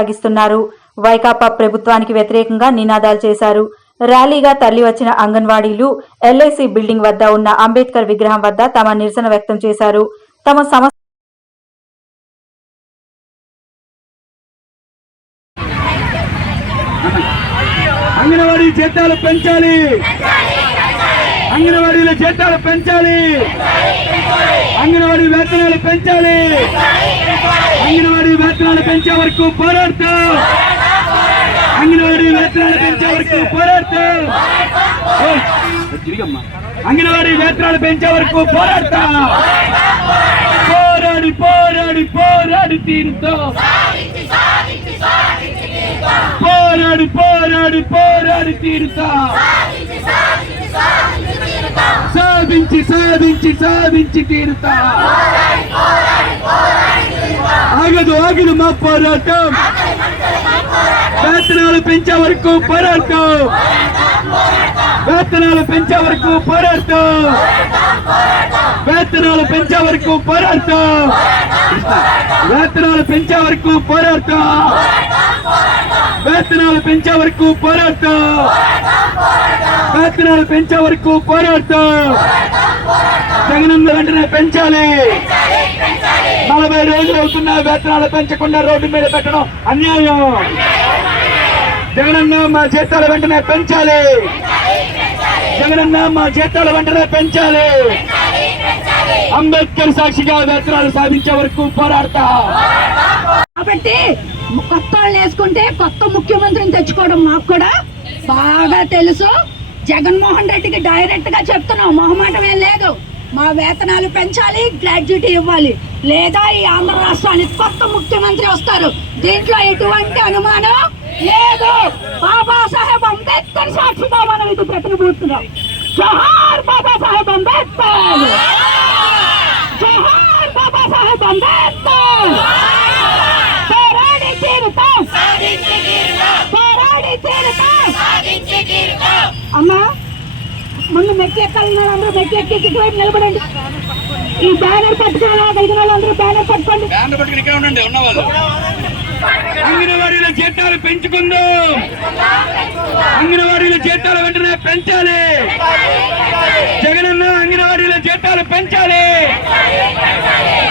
సాగిస్తున్నారు వైకాపా ప్రభుత్వానికి వ్యతిరేకంగా నినాదాలు చేశారు. ర్యాలీగా తరలివచ్చిన అంగన్వాడీలు ఎల్ఐసి బిల్డింగ్ వద్ద ఉన్న అంబేద్కర్ విగ్రహం వద్ద తమ నిరసన వ్యక్తం చేశారు. తమ సమస్య అంగన్వాడీ జీతాలు పెంచాలి. అంగన్వాడీల జీతాలు పెంచాలి. అంగన్వాడీ వేతనాలు పెంచాలి అంగన్వాడీ వేతనాలు పెంచే వరకు పోరాడతాం అంగన్వాడీ వేతనాలు పెంచే వరకు పోరాడతాం ఓయ్, తిరిగమ్మా అంగన్వాడీ వేతనాలు పెంచే వరకు పోరాడతాం పోరాడి పోరాడి పోరాడి తీరుతాం పోరాడి పోరాడి పోరాడి తీరుతా సాధించి సాధించి సాధించి తీరుతా. ఆగదు ఆగదు మా పోరాటం. వేతనాలు పెంచే వరకు పోరాటం. వేతనాలు పెంచే వరకు పోరాడతాం వేతనాలు పెంచే వరకు పోరాడతాం వేతనాలు పెంచే వరకు పోరాడతాం వేతనాలు పెంచే వరకు పోరాటం వేతనాలు పెంచే వరకు పోరాడతాం. జగనన్న వెంటనే పెంచాలి. నలభై రోజులు అవుతున్నా వేతనాలు పెంచకుండా రోడ్డు మీద పెట్టడం అన్యాయం. జగనన్న మా జీతాలు వెంటనే పెంచాలి. జగనన్న మా జీతాలు వెంటనే పెంచాలి. అంబేద్కర్ సాక్షిగా వేతనాలు సాధించే వరకు పోరాడతా. కాబట్టి కొత్త వాళ్ళని వేసుకుంటే కొత్త ముఖ్యమంత్రిని తెచ్చుకోవడం మాకు కూడా బాగా తెలుసు. జగన్మోహన్ రెడ్డికి డైరెక్ట్గా చెప్తున్నాం మొహమాటం ఏం లేదు. మా వేతనాలు పెంచాలి గ్రాడ్యుటీ ఇవ్వాలి. లేదా ఈ ఆంధ్ర రాష్ట్రానికి కొత్త ముఖ్యమంత్రి వస్తారు. దీంట్లో ఎటువంటి అనుమానం లేదు. బాబాసాహెబ్ అంబేద్కర్ సాక్షిగా మనం ఇది ప్రతినిధిస్తున్నాం జోహార్ బాబాసాహెబ్ అంబేద్కర్! జోహార్ బాబాసాహెబ్ అంబేద్కర్ పోరాడి తీరుతాం పోరాడి తీరుతాం అమ్మా ముందు అందరూ ఎక్కి ఇటువైపు నిలబడండి. ఈ బ్యానర్ పట్టుకోవాలి? కలిగిన వాళ్ళందరూ బ్యానర్ పట్టుకోండి. అంగన్వాడీల జీతాలు పెంచుకుందాం. అంగన్వాడీల జీతాలు వెంటనే పెంచాలి. జగనన్న అంగన్వాడీల జీతాలు పెంచాలి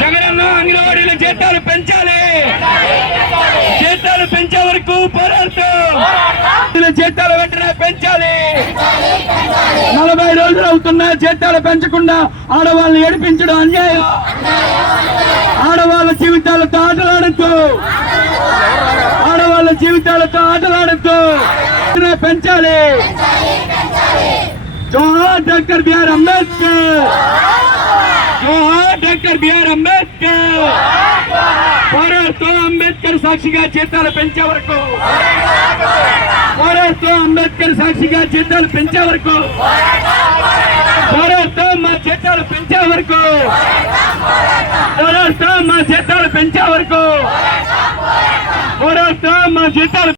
జగనన్న అంగన్వాడీల జీతాలు పెంచాలి జీతాలు పెంచే వరకు పోరాడతాం వీళ్ళ జీతాలు వెంటనే పెంచాలి. నలభై రోజులు అవుతున్నా జీతాలు పెంచకుండా ఆడవాళ్ళని ఏడిపించడం అన్యాయం. ఆడవాళ్ళ జీవితాలతో ఆటలాడద్దు. ఆడవాళ్ళ జీవితాలతో ఆటలాడద్దు. పెంచాలి. జోహార్ డాక్టర్ బిఆర్ అంబేద్కర్. జోహార్ డాక్టర్ బిఆర్ అంబేద్కర్. పోరాడుతూ అంబేద్కర్ సాక్షిగా జీతాలు పెంచే వరకు. పోరాడుతూ అంబేద్కర్ సాక్షిగా జీతాలు పెంచే వరకు పోరాడుతూ మా జీతాలు పెంచే వరకు పోరాడుతూ మా జీతాలు పెంచే వరకు పోరాడుతూ మా జీతాలు